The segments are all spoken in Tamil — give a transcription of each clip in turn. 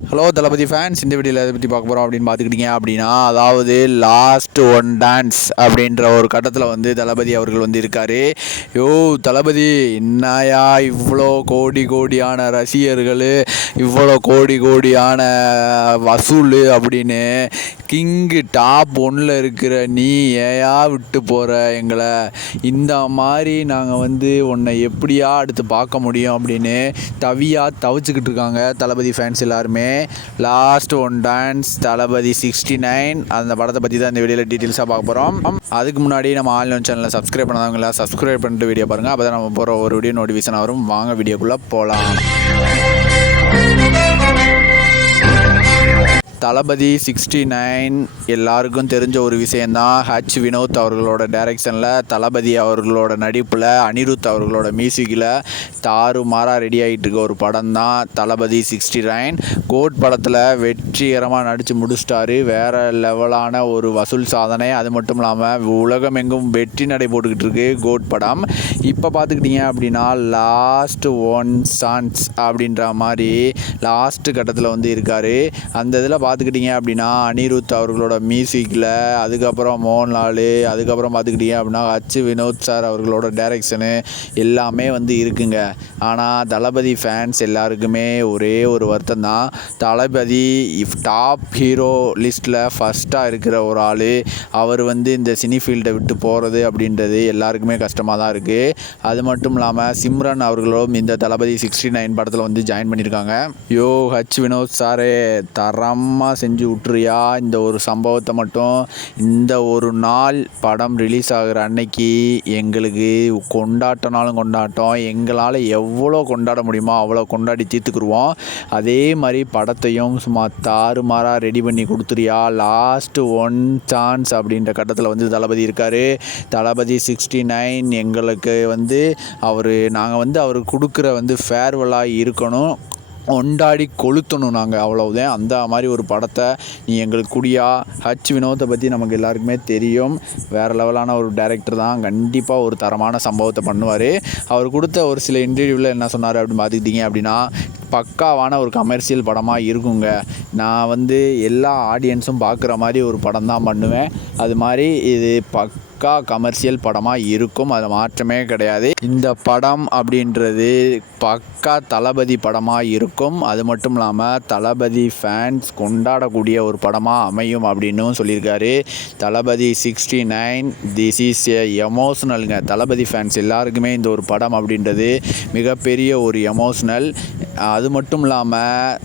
ஹலோ தளபதி ஃபேன்ஸ் இந்த வீடியோவில் எதை பற்றி பார்க்க போகிறோம் அப்படின்னு பார்த்துக்கிட்டீங்க அப்படின்னா அதாவது லாஸ்ட் ஒன் டான்ஸ் அப்படின்ற ஒரு கட்டத்தில் வந்து தளபதி அவர்கள் வந்து இருக்கார். யோ தளபதி என்னையா இவ்வளோ கோடி கோடியான ரசிகர்கள் இவ்வளோ கோடி கோடியான வசூல் அப்படின்னு கிங்கு டாப் ஒன்றில் இருக்கிற நீ ஏயா விட்டு போகிற எங்களை? இந்த மாதிரி நாங்கள் வந்து உன்னை எப்படியா அடுத்து பார்க்க முடியும் அப்படின்னு தவியாக தவிச்சுக்கிட்டு இருக்காங்க தளபதி ஃபேன்ஸ் எல்லாருமே. Last one dance Thalapathy sixty nine அந்த படத்தை பற்றி தான் இந்த வீடியோவில் டீட்டெயில்ஸாக பார்க்க போகிறோம் அதுக்கு முன்னாடி நம்ம ஆன்லைன் சேனலில் சப்ஸ்கிரைப் பண்ணாதவங்களா சப்ஸ்கிரைப் பண்ணிட்டு வீடியோ பாருங்கள் அப்போ தான் நம்ம போகிற ஒரு வீடியோ நோட்டிஃபிகேஷன் வரும். வாங்க வீடியோக்குள்ளே போகலாம் தளபதி சிக்ஸ்டி நைன் எல்லாருக்கும் தெரிஞ்ச ஒரு விஷயந்தான். ஹச் வினோத் அவர்களோட டைரக்ஷனில் தளபதி அவர்களோட நடிப்பில் அனிருத் அவர்களோட மியூசிக்கில் தாறுமாறாக ரெடி ஆகிட்டு இருக்க ஒரு படம் தான் தளபதி சிக்ஸ்டி நைன். கோட் படத்தில் வெற்றிகரமாக நடித்து முடிச்சிட்டாரு. வேறு லெவலான ஒரு வசூல் சாதனை. அது மட்டும் இல்லாமல் உலகமெங்கும் வெற்றி நடை போட்டுக்கிட்டு இருக்கு கோட் படம். இப்போ பார்த்துக்கிட்டிங்க அப்படின்னா லாஸ்ட் ஒன் சான்ஸ் அப்படின்ற மாதிரி லாஸ்ட் கட்டத்தில் வந்து இருக்கார். அந்த இதில் பார்த்துக்கிட்டிங்க அப்படின்னா அனிருத் அவர்களோட மியூசிக்கில் அதுக்கப்புறம் மோகன்லால் அதுக்கப்புறம் பார்த்துக்கிட்டிங்க அப்படின்னா ஹச் வினோத் சார் அவர்களோட டைரக்ஷனு எல்லாமே வந்து இருக்குங்க. ஆனால் தளபதி ஃபேன்ஸ் எல்லாருக்குமே ஒரே ஒரு வருத்தம் தான். தளபதி இஃப் டாப் ஹீரோ லிஸ்ட்டில் ஃபஸ்ட்டாக இருக்கிற ஒரு ஆள் அவர் வந்து இந்த சினி ஃபீல்டை விட்டு போகிறது அப்படின்றது எல்லாருக்குமே கஷ்டமாக தான் இருக்குது அது மட்டும் இல்லாமல் சிம்ரன் அவர்களும் இந்த தளபதி சிக்ஸ்டி நைன் படத்தில் வந்து ஜாயின் பண்ணியிருக்காங்க. யோ ஹச் வினோத் சாரே சும்மா செஞ்சு விட்றியா இந்த ஒரு சம்பவத்தை மட்டும் இந்த ஒரு நாள் படம் ரிலீஸ் ஆகிற அன்னைக்கு எங்களுக்கு கொண்டாட்டனாலும் கொண்டாட்டம். எங்களால் எவ்வளோ கொண்டாட முடியுமோ அவ்வளோ கொண்டாடி தீர்த்துக்குருவோம். அதே மாதிரி படத்தையும் சும்மா தாறுமாறாக ரெடி பண்ணி கொடுத்துறியா? லாஸ்ட்டு ஒன் சான்ஸ் அப்படின்ற கட்டத்தில் வந்து தளபதி இருக்கார். தளபதி சிக்ஸ்டி நைன் எங்களுக்கு வந்து அவர் நாங்கள் வந்து அவர் கொடுக்குற வந்து ஃபேர்வெல்லாக இருக்கணும். கொண்டாடி கொளுத்தணும் நாங்கள் அவ்வளவுதான். அந்த மாதிரி ஒரு படத்தை நீ எங்களுக்கு குடியா. ஹச் வினோத்தை பற்றி நமக்கு எல்லாருக்குமே தெரியும். வேறு லெவலான ஒரு டேரக்டர் தான். கண்டிப்பாக ஒரு தரமான சம்பவத்தை பண்ணுவார். அவர் கொடுத்த ஒரு சில இன்டர்வியூவில் என்ன சொன்னார் அப்படின்னு பார்த்துக்கிட்டிங்க அப்படின்னா பக்காவான ஒரு கமர்ஷியல் படமாக இருக்குங்க. நான் வந்து எல்லா ஆடியன்ஸும் பார்க்குற மாதிரி ஒரு படம் தான் பண்ணுவேன். அது மாதிரி இது பக் பக்கா கமர்ஷியல் படமாக இருக்கும். அது மாற்றமே கிடையாது. இந்த படம் அப்படின்றது பக்கா தளபதி படமாக இருக்கும். அது மட்டும் இல்லாமல் தளபதி ஃபேன்ஸ் கொண்டாடக்கூடிய ஒரு படமாக அமையும் அப்படின்னும் சொல்லியிருக்காரு. Thalapathy sixty nine this is a எமோஷ்னலுங்க Thalapathy fans எல்லாருக்குமே இந்த ஒரு படம் அப்படின்றது மிகப்பெரிய ஒரு எமோஷ்னல் அது மட்டும் இல்லாமல்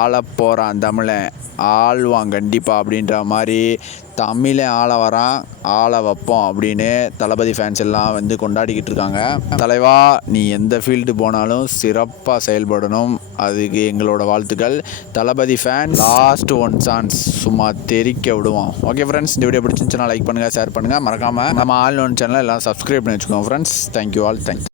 ஆள போகிறான் தமிழன். ஆள்வான் கண்டிப்பாக அப்படின்ற மாதிரி தமிழை ஆள வரான் ஆள வைப்போம் அப்படின்னு தளபதி ஃபேன்ஸ் எல்லாம் வந்து கொண்டாடிக்கிட்டு இருக்காங்க. தலைவா நீ எந்த ஃபீல்டு போனாலும் சிறப்பாக செயல்படணும். அதுக்கு எங்களோட வாழ்த்துக்கள். Thalapathy fan last one chance சும்மா தெரிக்க விடுவோம் ஓகே ஃப்ரெண்ட்ஸ் இந்த வீடியோ பிடிச்சிருந்துச்சுன்னா லைக் பண்ணுங்கள் ஷேர் பண்ணுங்கள் மறக்காமல் நம்ம ஆல் ஒன் சேனலை எல்லாம் சப்ஸ்கிரைப் பண்ணி வச்சுக்கோங்க ஃப்ரெண்ட்ஸ் தேங்க்யூ ஆல் தேங்க்ஸ்